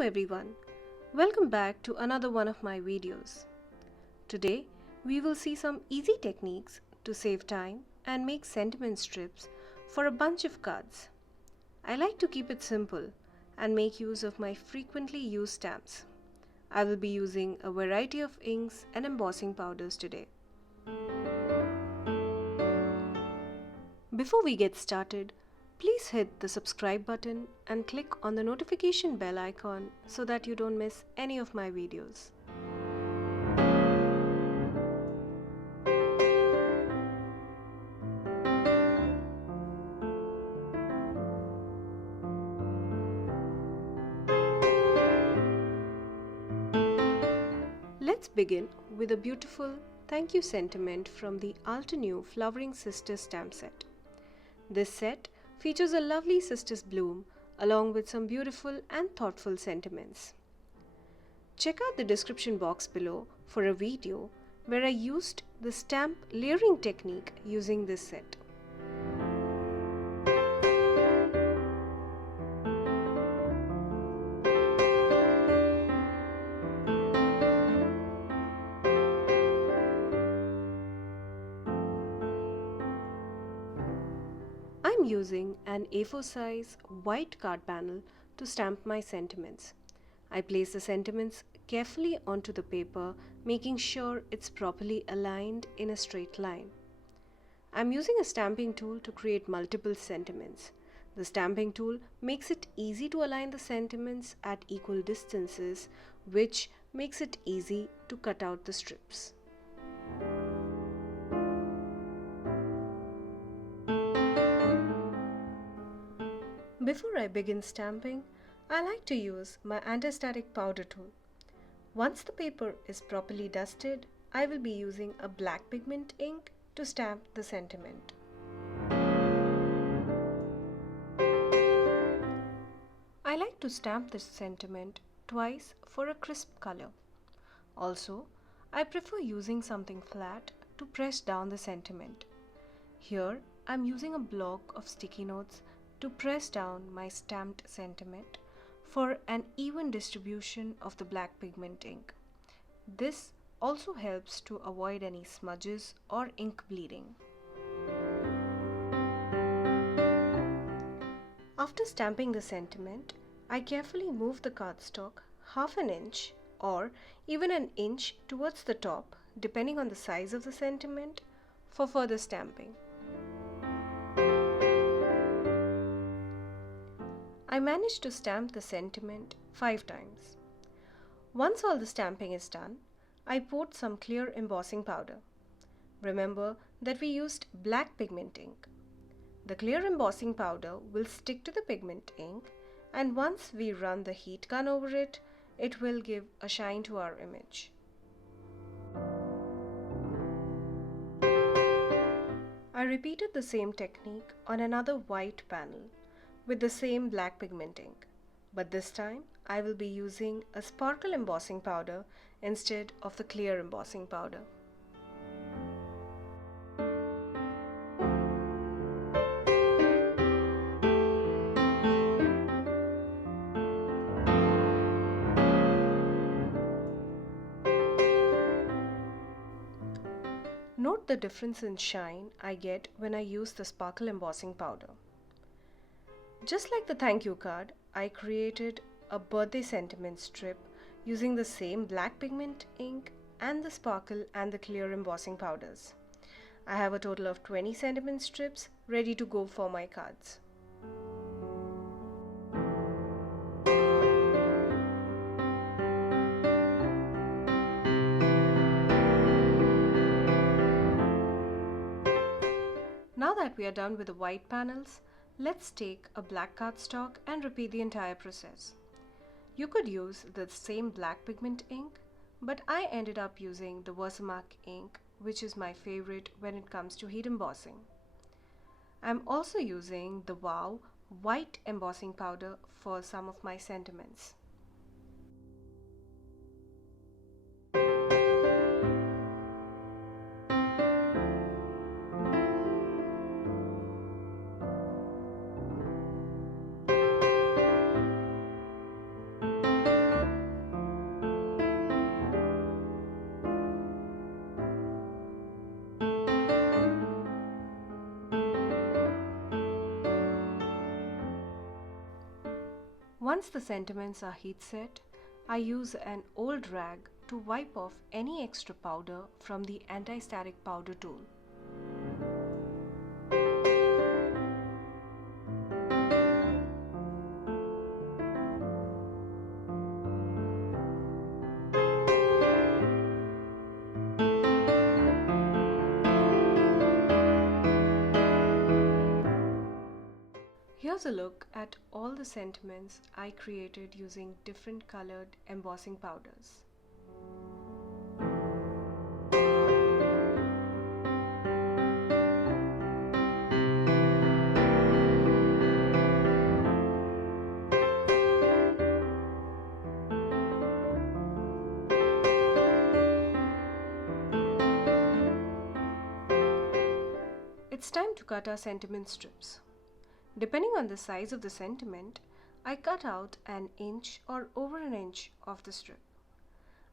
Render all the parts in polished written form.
Hello everyone, welcome back to another one of my videos. Today we will see some easy techniques to save time and make sentiment strips for a bunch of cards. I like to keep it simple and make use of my frequently used stamps. I will be using a variety of inks and embossing powders today. Before we get started, please hit the subscribe button and click on the notification bell icon so that you don't miss any of my videos. Let's begin with a beautiful thank you sentiment from the Altenew Flowering Sisters stamp set. This set features a lovely sisters bloom along with some beautiful and thoughtful sentiments. Check out the description box below for a video where I used the stamp layering technique using this set. I'm using an A4 size white card panel to stamp my sentiments. I place the sentiments carefully onto the paper, making sure it's properly aligned in a straight line. I'm using a stamping tool to create multiple sentiments. The stamping tool makes it easy to align the sentiments at equal distances, which makes it easy to cut out the strips. Before I begin stamping, I like to use my anti-static powder tool. Once the paper is properly dusted, I will be using a black pigment ink to stamp the sentiment. I like to stamp this sentiment twice for a crisp color. Also, I prefer using something flat to press down the sentiment. Here, I am using a block of sticky notes to press down my stamped sentiment for an even distribution of the black pigment ink. This also helps to avoid any smudges or ink bleeding. After stamping the sentiment, I carefully move the cardstock half an inch or even an inch towards the top, depending on the size of the sentiment, for further stamping. I managed to stamp the sentiment 5 times. Once all the stamping is done, I poured some clear embossing powder. Remember that we used black pigment ink. The clear embossing powder will stick to the pigment ink, and once we run the heat gun over it, it will give a shine to our image. I repeated the same technique on another white panel with the same black pigment ink, but this time I will be using a sparkle embossing powder instead of the clear embossing powder. Note the difference in shine I get when I use the sparkle embossing powder. Just like the thank you card, I created a birthday sentiment strip using the same black pigment ink and the sparkle and the clear embossing powders. I have a total of 20 sentiment strips ready to go for my cards. Now that we are done with the white panels, let's take a black cardstock and repeat the entire process. You could use the same black pigment ink, but I ended up using the Versamark ink, which is my favorite when it comes to heat embossing. I'm also using the Wow white embossing powder for some of my sentiments. Once the sentiments are heat set, I use an old rag to wipe off any extra powder from the anti-static powder tool. Here's a look at all the sentiments I created using different colored embossing powders. It's time to cut our sentiment strips. Depending on the size of the sentiment, I cut out an inch or over an inch of the strip.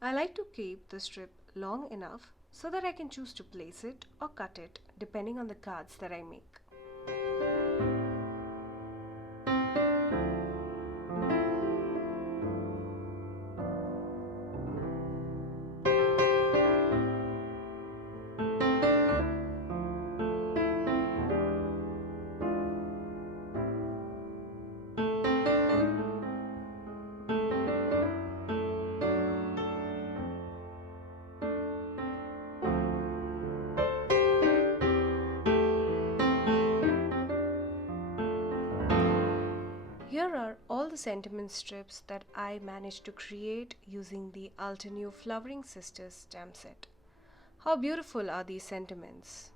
I like to keep the strip long enough so that I can choose to place it or cut it depending on the cards that I make. Here are all the sentiment strips that I managed to create using the Altenew Flowering Sisters stamp set. How beautiful are these sentiments?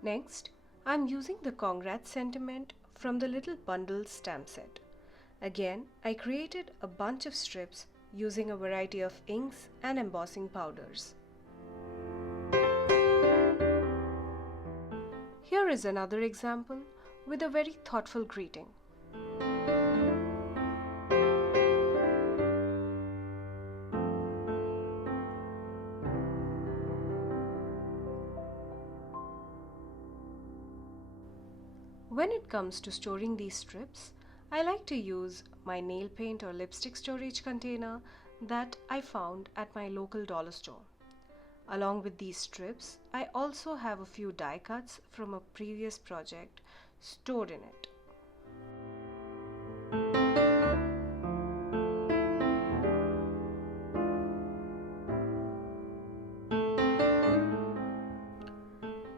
Next, I'm using the Congrats sentiment from the Little Bundles stamp set. Again, I created a bunch of strips using a variety of inks and embossing powders. Here is another example with a very thoughtful greeting. When it comes to storing these strips, I like to use my nail paint or lipstick storage container that I found at my local dollar store. Along with these strips, I also have a few die cuts from a previous project stored in it.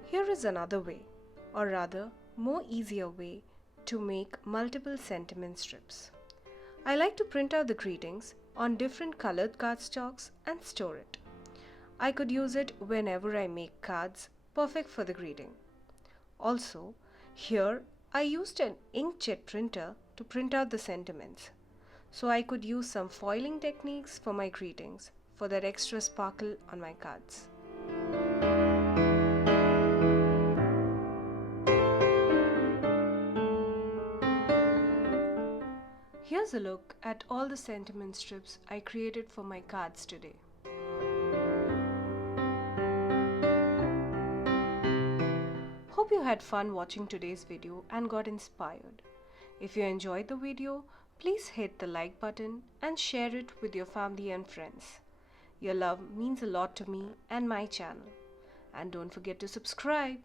Here is another way, or rather, more easier way to make multiple sentiment strips. I like to print out the greetings on different colored cardstocks and store it. I could use it whenever I make cards perfect for the greeting. Also, here I used an inkjet printer to print out the sentiments. So I could use some foiling techniques for my greetings for that extra sparkle on my cards. Here's a look at all the sentiment strips I created for my cards today. Hope you had fun watching today's video and got inspired. If you enjoyed the video, please hit the like button and share it with your family and friends. Your love means a lot to me and my channel. And don't forget to subscribe.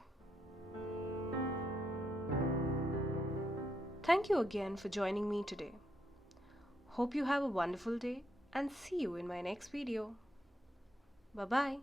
Thank you again for joining me today. Hope you have a wonderful day and see you in my next video. Bye-bye.